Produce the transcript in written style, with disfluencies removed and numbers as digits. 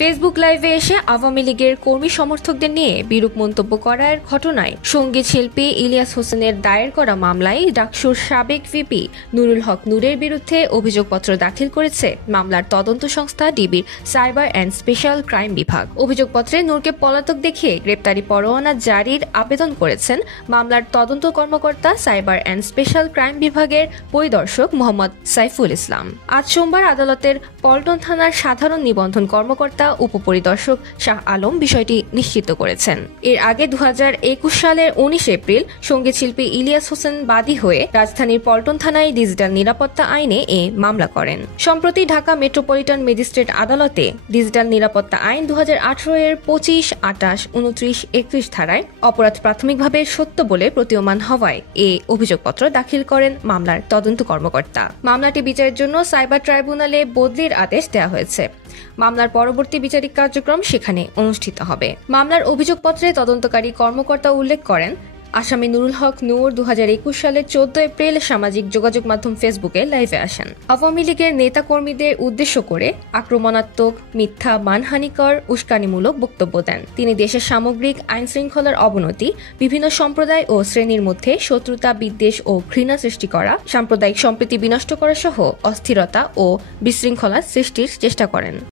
Facebook লাইভে এসে আওয়ামী লীগের কর্মী সমর্থকদের নিয়ে বিরূপ মন্তব্য করার ঘটনায় সঙ্গীত শিল্পী ইলিয়াস হোসেনের দায়ের করা মামলায় ডাকসুর সাবেক ভিপি নুরুল হক নূরের বিরুদ্ধে অভিযোগপত্র দাখিল করেছে মামলার তদন্ত সংস্থা ডিবির সাইবার অ্যান্ড স্পেশাল ক্রাইম বিভাগ। অভিযোগপত্রে নূরকে পলাতক দেখিয়ে গ্রেপ্তারি পরোয়ানা জারির আবেদন করেছেন মামলার তদন্ত কর্মকর্তা সাইবার অ্যান্ড স্পেশাল ক্রাইম বিভাগের পরিদর্শক মোহাম্মদ সাইফুল ইসলাম। আজ সোমবার আদালতের পল্টন থানার সাধারণ নিবন্ধন কর্মকর্তা উপপরিদর্শক শাহ আলম বিষয়টি নিশ্চিত করেছেন। এর আগে 2021 সালের 19 এপ্রিল সঙ্গীত শিল্পী ইলিয়াস হোসেন বাদী হয়ে রাজধানীর পল্টন থানায় ডিজিটাল নিরাপত্তা আইনে এ মামলা করেন। সম্প্রতি ঢাকা মেট্রোপলিটন ম্যাজিস্ট্রেট আদালতে ডিজিটাল নিরাপত্তা আইন 2018 এর 25, 28, 29, 31 ধারায় অপরাধ প্রাথমিকভাবে সত্য বলে প্রতীয়মান হওয়ায় এ অভিযোগপত্র দাখিল করেন মামলার তদন্ত কর্মকর্তা। মামলাটি বিচারের জন্য সাইবার ট্রাইব্যুনালে বদলির আদেশ দেওয়া হয়েছে। মামলার পরবর্তী বিচারিক কার্যক্রম সেখানে অনুষ্ঠিত হবে। মামলার অভিযোগপত্রে তদন্তকারী কর্মকর্তা উল্লেখ করেন, আসামি নুরুল হক নূর 2021 সালের 14 এপ্রিল সামাজিক যোগাযোগ মাধ্যম ফেসবুকে লাইভে আসেন। আওয়ামী লীগের নেতাকর্মীদের উদ্দেশ্য করে আক্রমণাত্মক, মিথ্যা, মানহানিকর, উস্কানিমূলক বক্তব্য দেন। তিনি দেশের সামগ্রিক আইন শৃঙ্খলার অবনতি, বিভিন্ন সম্প্রদায় ও শ্রেণীর মধ্যে শত্রুতা, বিদ্বেষ ও ঘৃণা সৃষ্টি করা, সাম্প্রদায়িক সম্প্রীতি বিনষ্ট করা সহ অস্থিরতা ও বিশৃঙ্খলা সৃষ্টির চেষ্টা করেন।